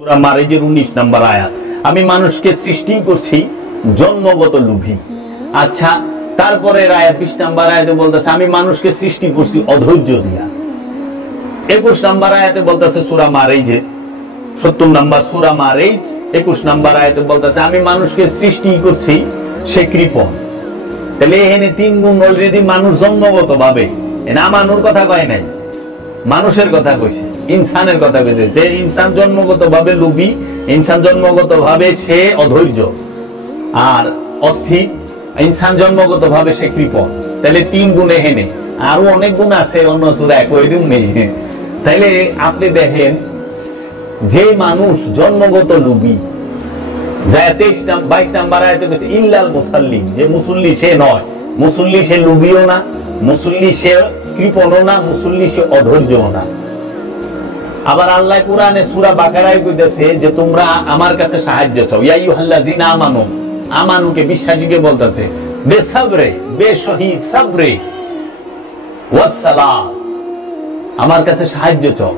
সূরা মারিজের 19 নম্বর আয়াত, আমি মানুষকে সৃষ্টি করছি জন্মগত লোভী। আচ্ছা, তারপরে আয়াত 20 নম্বর আয়াতে বলতেছে আমি মানুষকে সৃষ্টি করছি অধৈর্য দিয়া। 21 নম্বর আয়াতে বলতেছে সূরা মারিজের 70 নম্বর সূরা মারিজ 21 নম্বর আয়াতে বলতেছে আমি মানুষকে সৃষ্টি করছি সে কৃপণ। তাহলে এখানে 3 গুণ অলরেডি মানুষ জন্মগত ভাবে, না মানুর কথা কয় নাই, মানুষের কথা কইছে, ইনসানের কথা কইছে যে ইনসান জন্মগত ভাবে লোভী, ইনসান জন্মগত ভাবে সে অধৈর্য আর অস্থির, ইনসান জন্মগত ভাবে সে কৃপণ। তাহলে 3 গুণ এখানে, আরো অনেক গুণ আছে অন্য সূরায় কই দিন নেই। তাহলে আপনি দেখেন যে মানুষ জন্মগত লোভী, যা 22 নাম্বার আয়াতে বলেছে ইল্লাল মুসাল্লিম, যে মুসল্লি সে নয়, মুসল্লি সে লোভীও না, মুসল্লি সে কৃপণও না, মুসল্লি সে অধৈর্যও না। আবার আল্লাহ কোরআনে সূরা বাকারায় কইতেছে যে তোমরা আমার কাছে সাহায্য চাও, ইয়া আইয়ুহাল্লাযিনা আমানু, আমানুকে বিশ্বাসীকে বলতেছে বেসাবরে বেশহীদ সাবরে ওয়াসসালাম, আমার কাছে সাহায্য চাও।